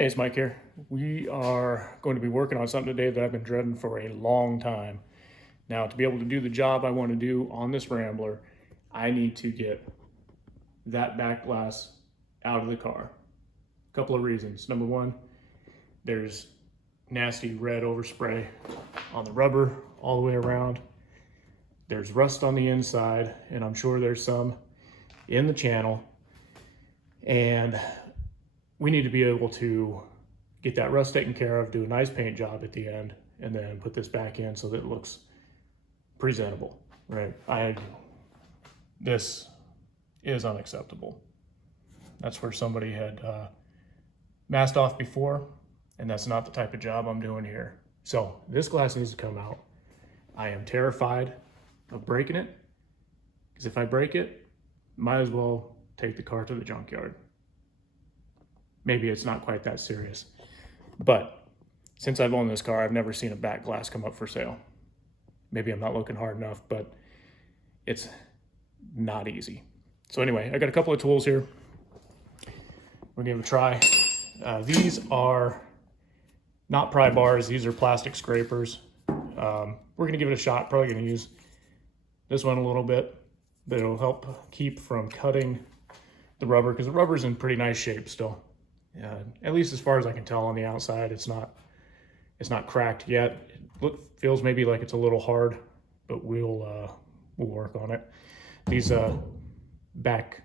Hey, it's Mike here. We are going to be working on something today that I've been dreading for a long time. Now, to be able to do the job I want to do on this Rambler, I need to get that back glass out of the car. A couple of reasons. Number one, there's nasty red overspray on the rubber all the way around. There's rust on the inside, and I'm sure there's some in the channel. And we need to be able to get that rust taken care of, do a nice paint job at the end, and then put this back in so that it looks presentable, right? This is unacceptable. That's where somebody had masked off before, and that's not the type of job I'm doing here. So this glass needs to come out. I am terrified of breaking it, because if I break it, might as well take the car to the junkyard. Maybe it's not quite that serious, but since I've owned this car, I've never seen a back glass come up for sale. Maybe I'm not looking hard enough, but it's not easy. So anyway, I got a couple of tools here. We're gonna give it a try. These are not pry bars, these are plastic scrapers. We're gonna give it a shot, probably gonna use this one a little bit, but it'll help keep from cutting the rubber, because the rubber's in pretty nice shape still. At least as far as I can tell on the outside, it's not cracked yet. It feels maybe like it's a little hard, but we'll work on it. These back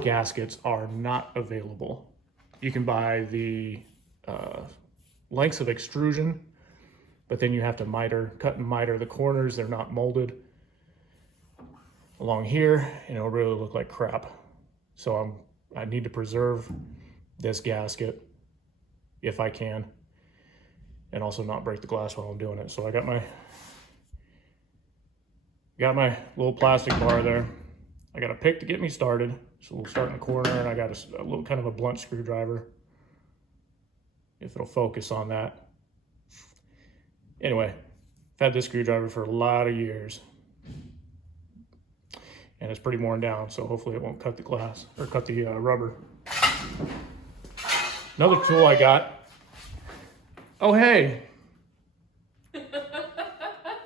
gaskets are not available. You can buy the lengths of extrusion, but then you have to cut and miter the corners. They're not molded along here, and it'll really look like crap. So I need to preserve this gasket if I can, and also not break the glass while I'm doing it. So I got my little plastic bar there. I got a pick to get me started, so we'll start in the corner, and I got a little kind of a blunt screwdriver, if it'll focus on that. Anyway, I've had this screwdriver for a lot of years, and it's pretty worn down, so hopefully it won't cut the glass or cut the rubber. Another tool I got. Oh, hey.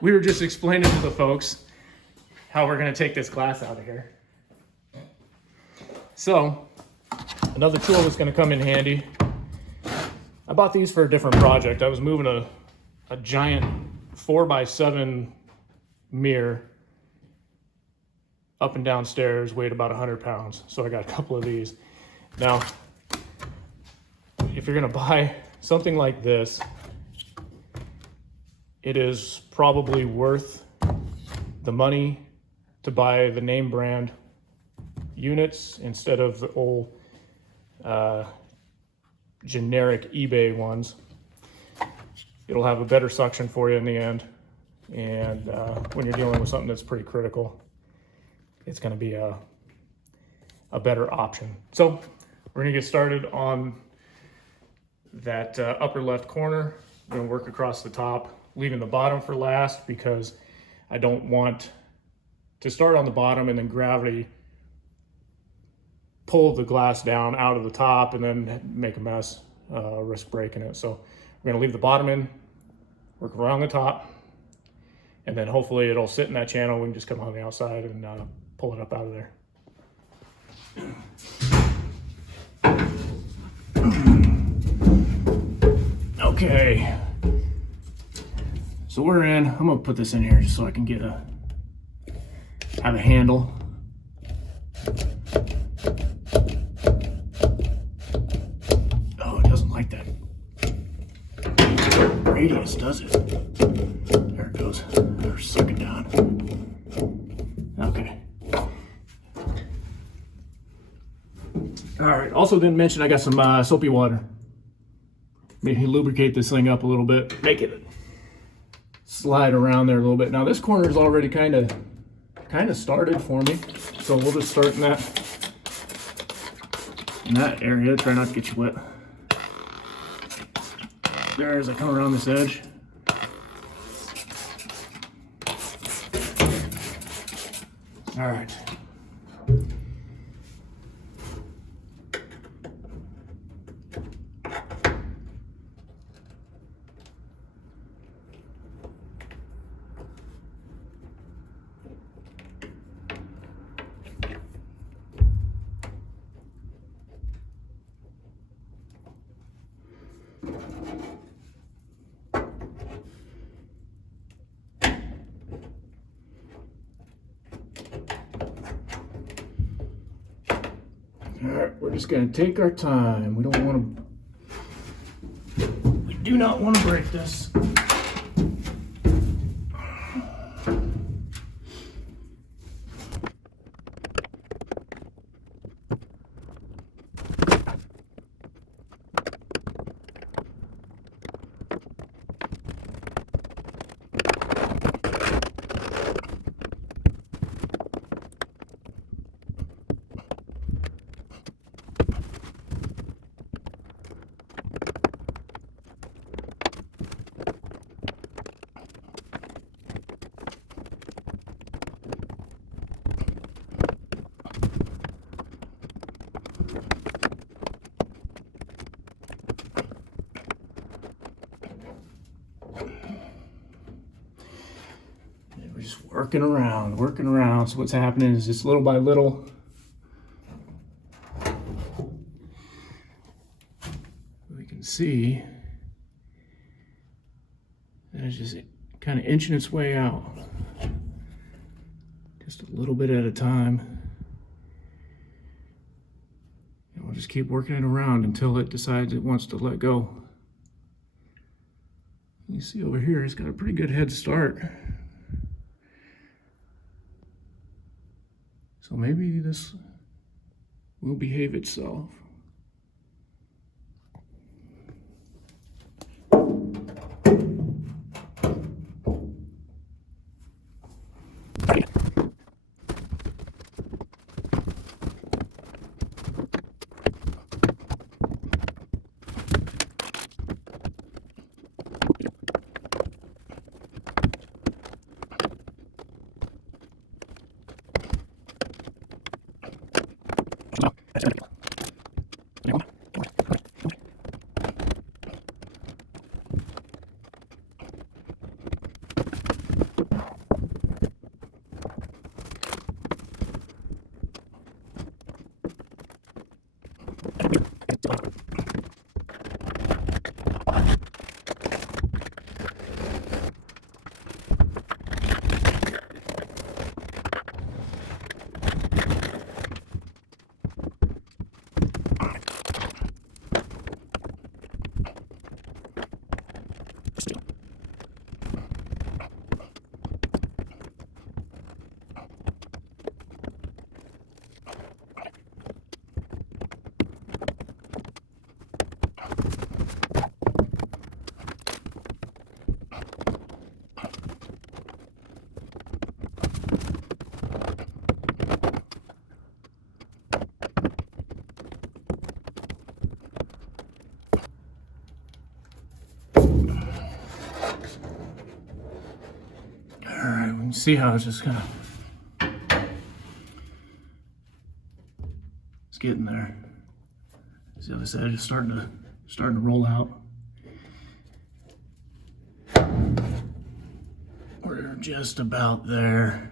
We were just explaining to the folks how we're gonna take this glass out of here. So, another tool that's gonna come in handy. I bought these for a different project. I was moving a giant 4x7 mirror up and down stairs, weighed about 100 pounds. So I got a couple of these. Now, if you're gonna buy something like this, it is probably worth the money to buy the name brand units instead of the old generic eBay ones. It'll have a better suction for you in the end, and when you're dealing with something that's pretty critical, it's gonna be a better option. So we're gonna get started on that upper left corner. We're gonna work across the top, leaving the bottom for last, because I don't want to start on the bottom and then gravity pull the glass down out of the top and then make a mess, risk breaking it. So we're gonna leave the bottom in, work around the top, and then hopefully it'll sit in that channel. We can just come on the outside and pull it up out of there. Okay, so we're in. I'm gonna put this in here just so I can have a handle. Oh, it doesn't like that radius, does it? There it goes. Or suck it down. Okay. All right, also didn't mention I got some soapy water. Maybe lubricate this thing up a little bit, make it slide around there a little bit. Now this corner is already kind of started for me, so we'll just start in that area. Try not to get you wet. There, as I come around this edge. All right. All right, we're just gonna take our time. We do not want to break this. We're just working around. So what's happening is just little by little, we can see that it's just kind of inching its way out. Just a little bit at a time. And we'll just keep working it around until it decides it wants to let go. You see over here, it's got a pretty good head start. So maybe this will behave itself. See how it's just it's getting there. See how this edge is starting to roll out. We're just about there.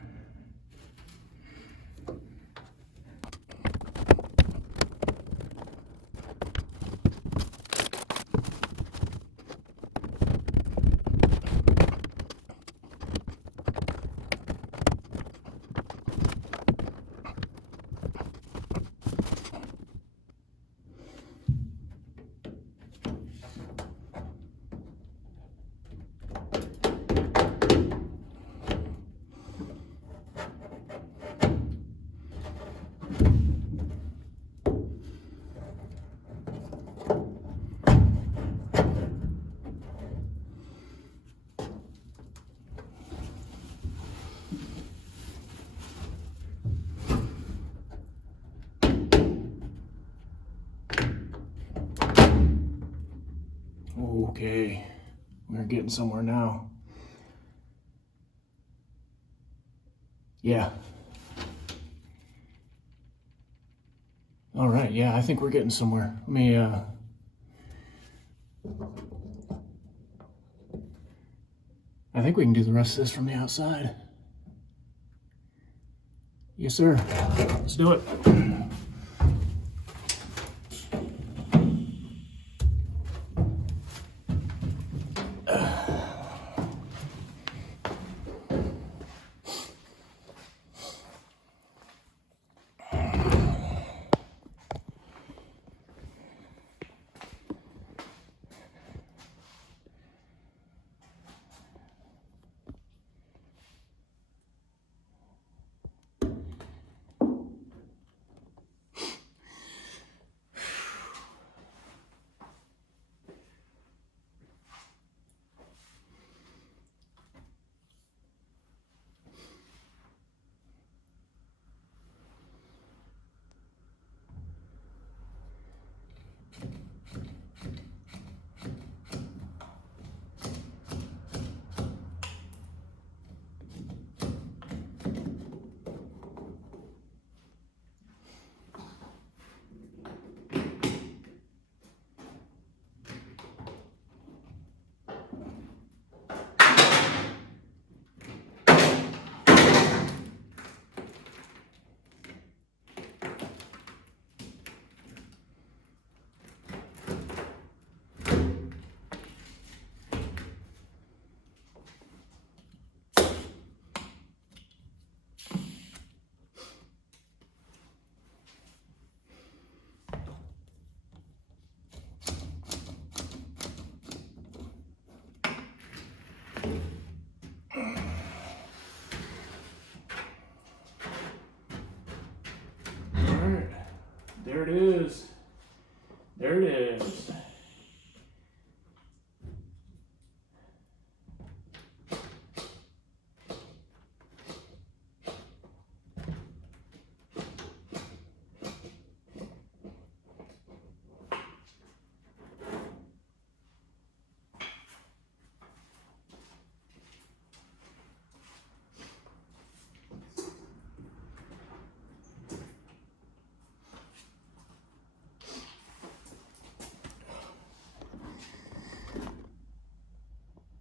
Okay, we're getting somewhere now. Yeah. All right, yeah, I think we're getting somewhere. Let me, I think we can do the rest of this from the outside. Yes, sir. Let's do it. There it is. There it is.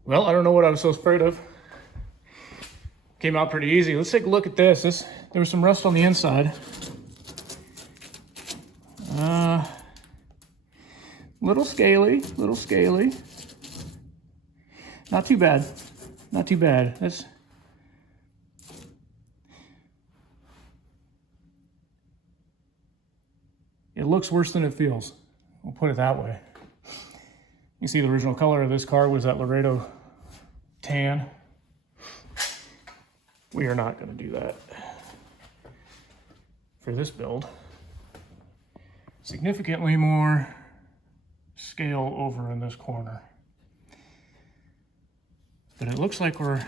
Well, I don't know what I was so afraid of. Came out pretty easy. Let's take a look at this. There was some rust on the inside. Little scaly. Not too bad. Not too bad. It looks worse than it feels. We'll put it that way. You see the original color of this car was that Laredo tan. We are not going to do that for this build. Significantly more scale over in this corner. But it looks like we're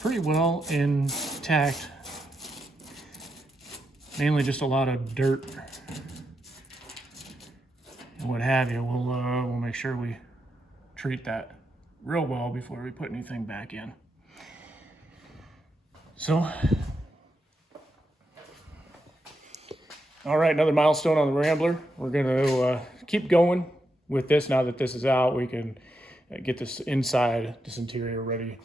pretty well intact. Mainly just a lot of dirt and what have you. We'll make sure we treat that real well before we put anything back in. So, all right, another milestone on the Rambler. We're gonna keep going with this. Now that this is out, we can get this interior ready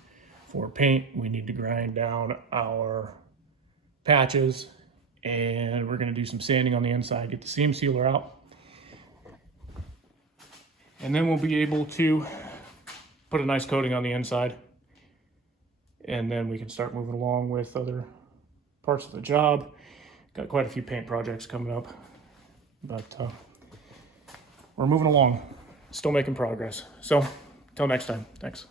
for paint. We need to grind down our patches, and we're gonna do some sanding on the inside, get the seam sealer out. And then we'll be able to put a nice coating on the inside. And then we can start moving along with other parts of the job. Got quite a few paint projects coming up, but we're moving along, still making progress. So, till next time, thanks.